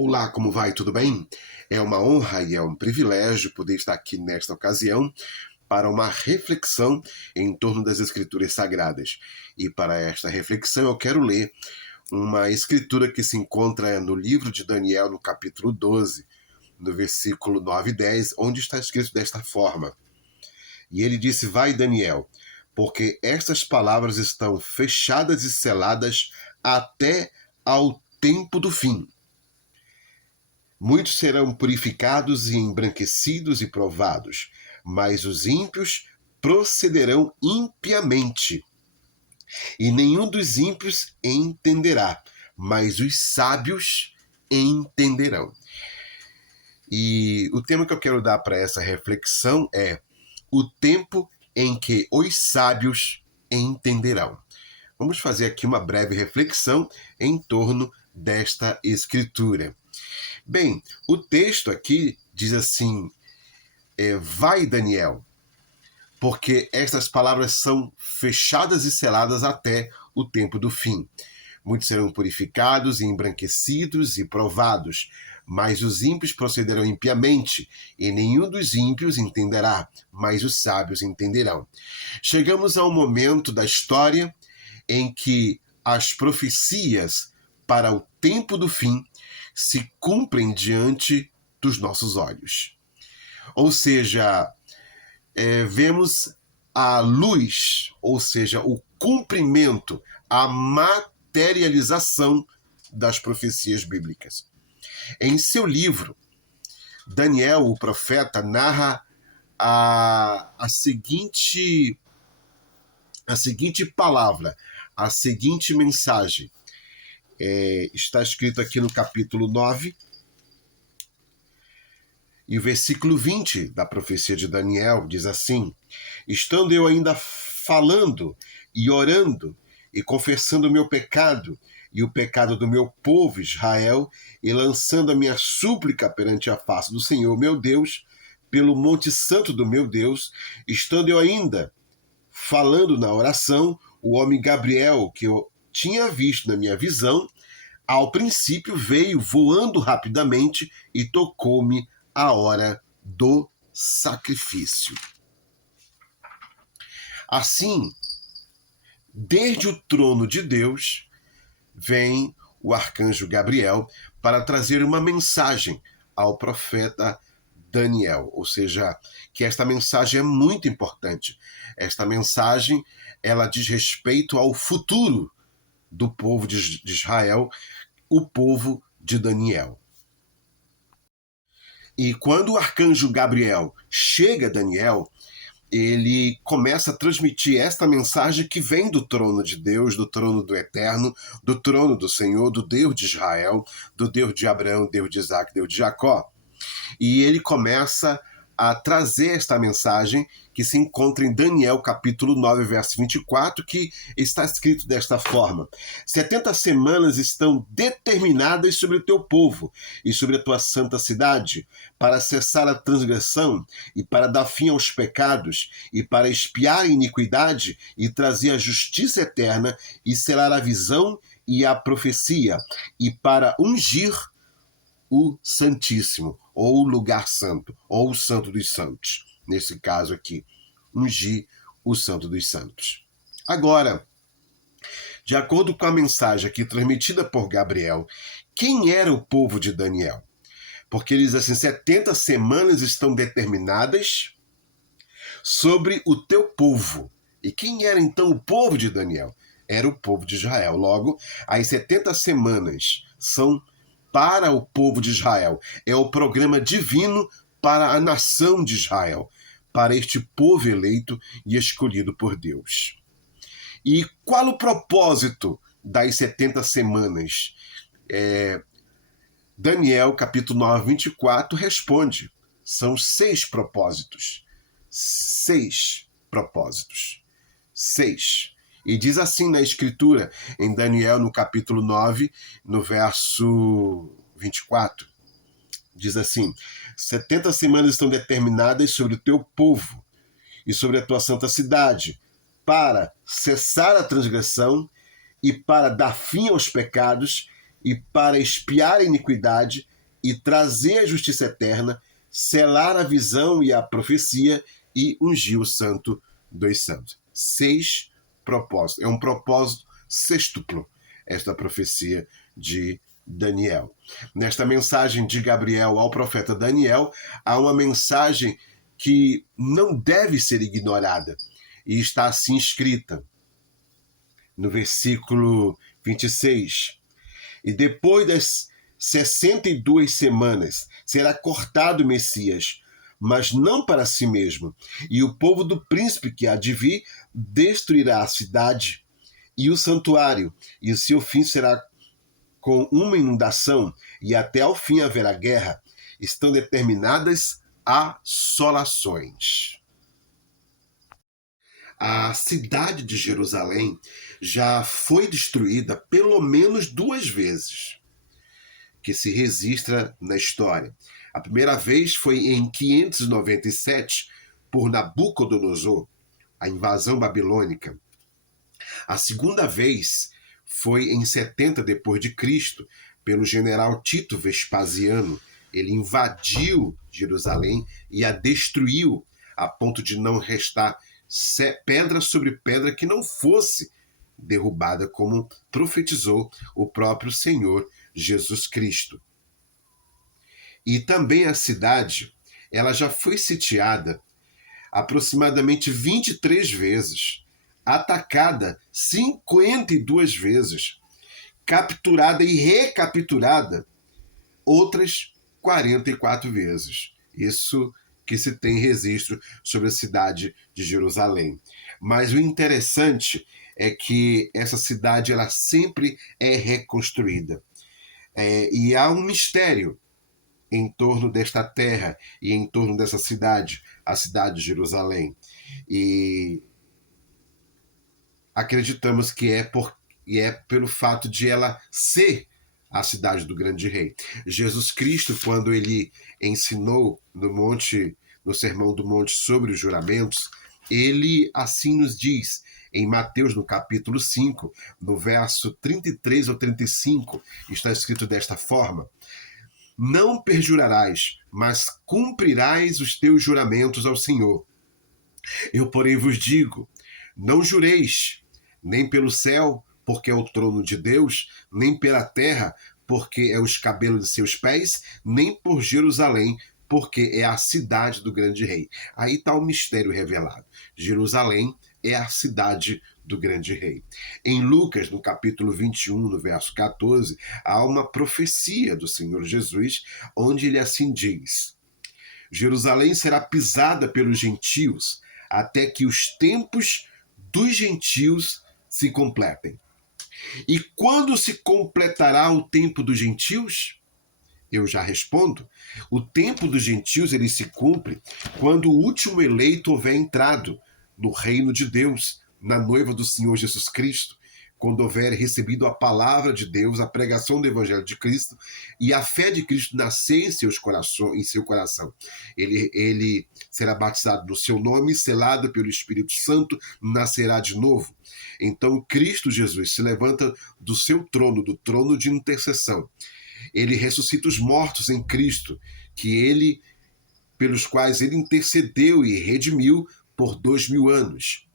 Olá, como vai? Tudo bem? É uma honra e é um privilégio poder estar aqui nesta ocasião para uma reflexão em torno das Escrituras Sagradas. E para esta reflexão eu quero ler uma escritura que se encontra no livro de Daniel, no capítulo 12, no versículo 9 e 10, onde está escrito desta forma. E ele disse: Vai, Daniel, porque estas palavras estão fechadas e seladas até ao tempo do fim. Muitos serão purificados e embranquecidos e provados, mas os ímpios procederão impiamente. E nenhum dos ímpios entenderá, mas os sábios entenderão. E o tema que eu quero dar para essa reflexão é o tempo em que os sábios entenderão. Vamos fazer aqui uma breve reflexão em torno desta escritura. Bem, o texto aqui diz assim, vai, Daniel, porque estas palavras são fechadas e seladas até o tempo do fim. Muitos serão purificados e embranquecidos e provados, mas os ímpios procederão impiamente, e nenhum dos ímpios entenderá, mas os sábios entenderão. Chegamos ao momento da história em que as profecias para o tempo do fim se cumprem diante dos nossos olhos. Ou seja, vemos a luz, ou seja, o cumprimento, a materialização das profecias bíblicas. Em seu livro, Daniel, o profeta, narra a seguinte palavra, a seguinte mensagem. Está escrito aqui no capítulo 9, e o versículo 20 da profecia de Daniel diz assim: Estando eu ainda falando e orando e confessando o meu pecado e o pecado do meu povo Israel, e lançando a minha súplica perante a face do Senhor meu Deus, pelo monte santo do meu Deus, estando eu ainda falando na oração, o homem Gabriel, que eu tinha visto na minha visão, ao princípio veio voando rapidamente e tocou-me a hora do sacrifício. Assim, desde o trono de Deus, vem o arcanjo Gabriel para trazer uma mensagem ao profeta Daniel, ou seja, que esta mensagem é muito importante. Esta mensagem, ela diz respeito ao futuro do povo de Israel, o povo de Daniel. E quando o arcanjo Gabriel chega a Daniel, ele começa a transmitir esta mensagem que vem do trono de Deus, do trono do Eterno, do trono do Senhor, do Deus de Israel, do Deus de Abraão, Deus de Isaac, Deus de Jacó. E ele começa a trazer esta mensagem que se encontra em Daniel capítulo 9, verso 24, que está escrito desta forma: 70 semanas estão determinadas sobre o teu povo e sobre a tua santa cidade, para cessar a transgressão e para dar fim aos pecados e para expiar a iniquidade e trazer a justiça eterna e selar a visão e a profecia e para ungir o Santíssimo, ou o lugar santo, ou o Santo dos Santos. Nesse caso aqui, ungir o Santo dos Santos. Agora, de acordo com a mensagem aqui transmitida por Gabriel, quem era o povo de Daniel? Porque ele diz assim, 70 semanas estão determinadas sobre o teu povo. E quem era então o povo de Daniel? Era o povo de Israel. Logo, as 70 semanas são para o povo de Israel. É o programa divino para a nação de Israel, para este povo eleito e escolhido por Deus. E qual o propósito das 70 semanas? Daniel, capítulo 9, 24, responde. São 6 propósitos. 6 propósitos. 6. E diz assim na Escritura, em Daniel, no capítulo 9, no verso 24, diz assim: 70 semanas estão determinadas sobre o teu povo e sobre a tua santa cidade, para cessar a transgressão e para dar fim aos pecados e para expiar a iniquidade e trazer a justiça eterna, selar a visão e a profecia e ungir o santo dos santos. 6 propósitos. É um propósito sextuplo, esta profecia de Daniel. Nesta mensagem de Gabriel ao profeta Daniel, há uma mensagem que não deve ser ignorada, e está assim escrita no versículo 26. E depois das 62 semanas será cortado o Messias, mas não para si mesmo. E o povo do príncipe que há de vir destruirá a cidade e o santuário, e o seu fim será com uma inundação, e até ao fim haverá guerra. Estão determinadas assolações. A cidade de Jerusalém já foi destruída pelo menos 2 vezes, que se registra na história. A primeira vez foi em 597, por Nabucodonosor, a invasão babilônica. A segunda vez foi em 70 depois de Cristo, pelo general Tito Vespasiano. Ele invadiu Jerusalém e a destruiu, a ponto de não restar pedra sobre pedra que não fosse derrubada, como profetizou o próprio Senhor Jesus Cristo. E também a cidade, ela já foi sitiada aproximadamente 23 vezes, atacada 52 vezes, capturada e recapturada outras 44 vezes. Isso que se tem registro sobre a cidade de Jerusalém. Mas o interessante é que essa cidade ela sempre é reconstruída. E há um mistério em torno desta terra e em torno dessa cidade, a cidade de Jerusalém. E acreditamos que é pelo fato de ela ser a cidade do grande rei. Jesus Cristo, quando ele ensinou no Sermão do Monte sobre os juramentos, ele assim nos diz, em Mateus, no capítulo 5, no verso 33 ou 35, está escrito desta forma: não perjurarás, mas cumprirás os teus juramentos ao Senhor. Eu, porém, vos digo, não jureis, nem pelo céu, porque é o trono de Deus, nem pela terra, porque é os cabelos de seus pés, nem por Jerusalém, porque é a cidade do grande rei. Aí está o mistério revelado. Jerusalém é a cidade do grande rei. Em Lucas, no capítulo 21, no verso 14, há uma profecia do Senhor Jesus, onde ele assim diz: Jerusalém será pisada pelos gentios, até que os tempos dos gentios se completem. E quando se completará o tempo dos gentios? Eu já respondo. O tempo dos gentios ele se cumpre quando o último eleito houver entrado no reino de Deus, na noiva do Senhor Jesus Cristo, quando houver recebido a palavra de Deus, a pregação do Evangelho de Cristo e a fé de Cristo nascer em seu coração. Ele será batizado no seu nome, selado pelo Espírito Santo, nascerá de novo. Então Cristo Jesus se levanta do seu trono, do trono de intercessão. Ele ressuscita os mortos em Cristo, pelos quais ele intercedeu e redimiu por 2000 anos.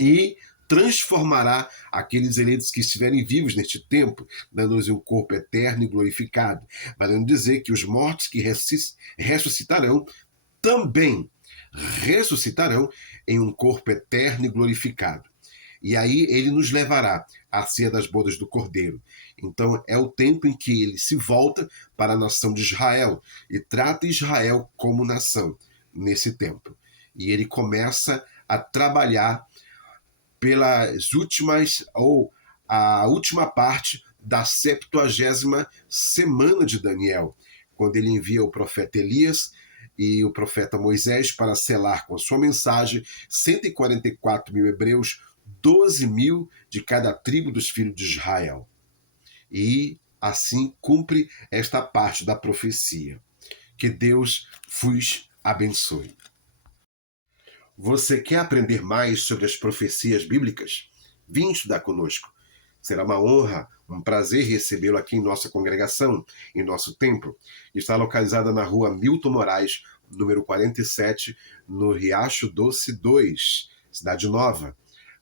E transformará aqueles eleitos que estiverem vivos neste tempo, dando-lhes um corpo eterno e glorificado. Valendo dizer que os mortos que ressuscitarão também ressuscitarão em um corpo eterno e glorificado. E aí ele nos levará à ceia das bodas do Cordeiro. Então é o tempo em que ele se volta para a nação de Israel e trata Israel como nação nesse tempo. E ele começa a trabalhar pelas últimas, ou a última parte da 70ª semana de Daniel, quando ele envia o profeta Elias e o profeta Moisés para selar com sua mensagem 144 mil hebreus, 12 mil de cada tribo dos filhos de Israel. E assim cumpre esta parte da profecia. Que Deus vos abençoe. Você quer aprender mais sobre as profecias bíblicas? Vem estudar conosco. Será uma honra, Um prazer recebê-lo aqui em nossa congregação, em nosso templo. Está localizada na rua Milton Moraes, número 47, no Riacho Doce 2, Cidade Nova,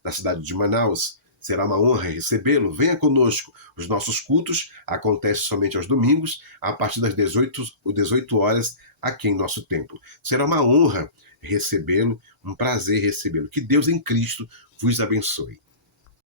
na cidade de Manaus. Será uma honra recebê-lo. Venha conosco. Os nossos cultos acontecem somente aos domingos, a partir das 18 horas, aqui em nosso templo. Será uma honra recebê-lo, um prazer recebê-lo. Que Deus em Cristo vos abençoe.